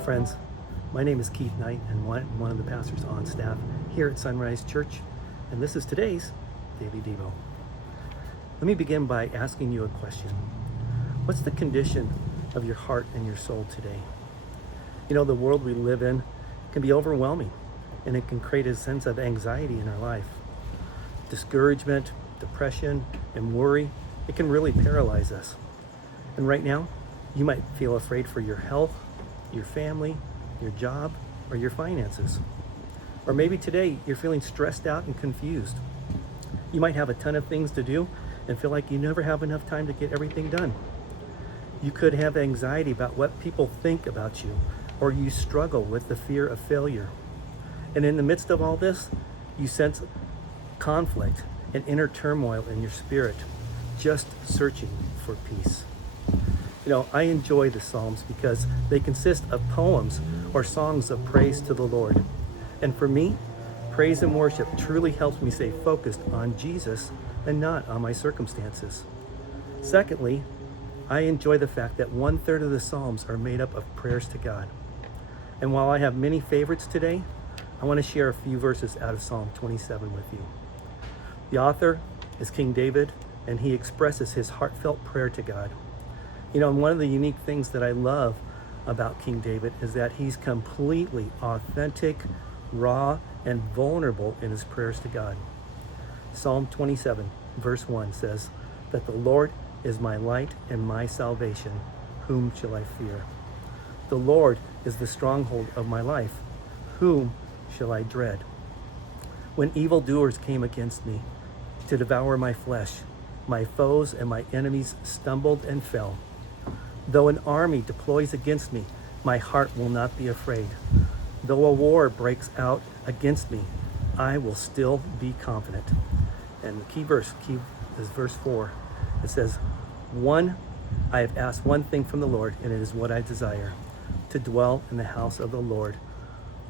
friends. My name is Keith Knight, and one of the pastors on staff here at Sunrise Church, and this is today's Daily Devo. Let me begin by asking you a question. What's the condition of your heart and your soul today? You know, the world we live in can be overwhelming, and it can create a sense of anxiety in our life. Discouragement, depression, and worry, it can really paralyze us. And right now, you might feel afraid for your health, your family, your job, or your finances. Or maybe today you're feeling stressed out and confused. You might have a ton of things to do and feel like you never have enough time to get everything done. You could have anxiety about what people think about you, or you struggle with the fear of failure. And in the midst of all this, you sense conflict and inner turmoil in your spirit, just searching for peace. You know, I enjoy the Psalms because they consist of poems or songs of praise to the Lord. And for me, praise and worship truly helps me stay focused on Jesus and not on my circumstances. Secondly, I enjoy the fact that 1/3 of the Psalms are made up of prayers to God. And while I have many favorites today, I want to share a few verses out of Psalm 27 with you. The author is King David, and he expresses his heartfelt prayer to God. You know, and one of the unique things that I love about King David is that he's completely authentic, raw, and vulnerable in his prayers to God. Psalm 27, verse 1 says that the Lord is my light and my salvation. Whom shall I fear? The Lord is the stronghold of my life. Whom shall I dread? When evildoers came against me to devour my flesh, my foes and my enemies stumbled and fell. Though an army deploys against me, my heart will not be afraid. Though a war breaks out against me, I will still be confident. And the key is verse 4. It says, I have asked one thing from the Lord, and it is what I desire, to dwell in the house of the Lord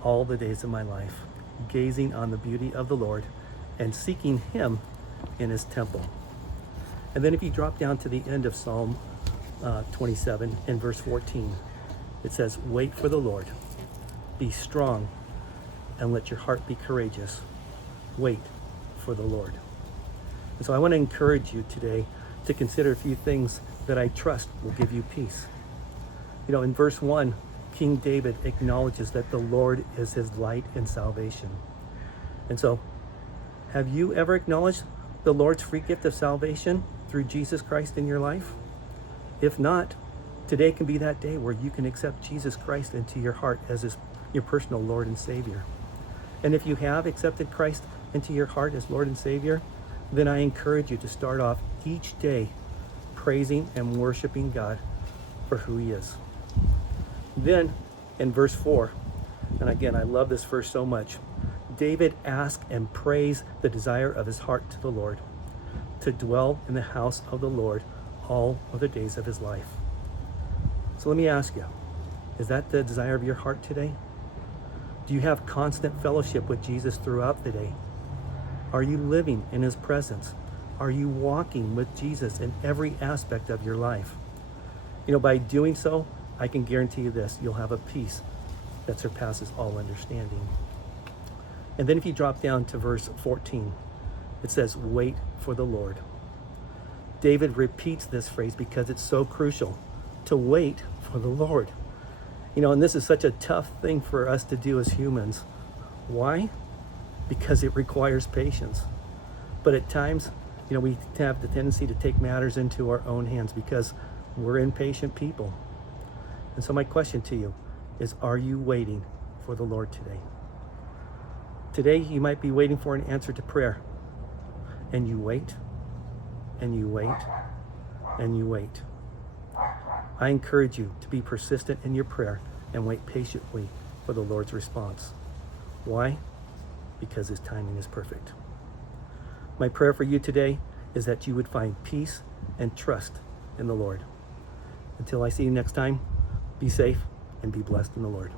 all the days of my life, gazing on the beauty of the Lord and seeking him in his temple. And then if you drop down to the end of Psalm 27 and verse 14, it says, wait for the Lord, be strong, and let your heart be courageous. Wait for the Lord. And so I want to encourage you today to consider a few things that I trust will give you peace. You know, in verse 1, King David acknowledges that the Lord is his light and salvation. And so, have you ever acknowledged the Lord's free gift of salvation through Jesus Christ in your life? If not, today can be that day where you can accept Jesus Christ into your heart as your personal Lord and Savior. And if you have accepted Christ into your heart as Lord and Savior, then I encourage you to start off each day praising and worshiping God for who he is. Then in verse 4, and again, I love this verse so much, David asked and praised the desire of his heart to the Lord, to dwell in the house of the Lord all of the days of his life. So let me ask you, is that the desire of your heart today? Do you have constant fellowship with Jesus throughout the day? Are you living in his presence? Are you walking with Jesus in every aspect of your life? You know, by doing so, I can guarantee you this, you'll have a peace that surpasses all understanding. And then if you drop down to verse 14, it says, wait for the Lord. David repeats this phrase because it's so crucial to wait for the Lord. You know, and this is such a tough thing for us to do as humans. Why? Because it requires patience. But at times, you know, we have the tendency to take matters into our own hands because we're impatient people. And so my question to you is, are you waiting for the Lord today? Today, you might be waiting for an answer to prayer. And you wait, and you wait, and you wait. I encourage you to be persistent in your prayer and wait patiently for the Lord's response. Why? Because his timing is perfect. My prayer for you today is that you would find peace and trust in the Lord. Until I see you next time, be safe and be blessed in the Lord.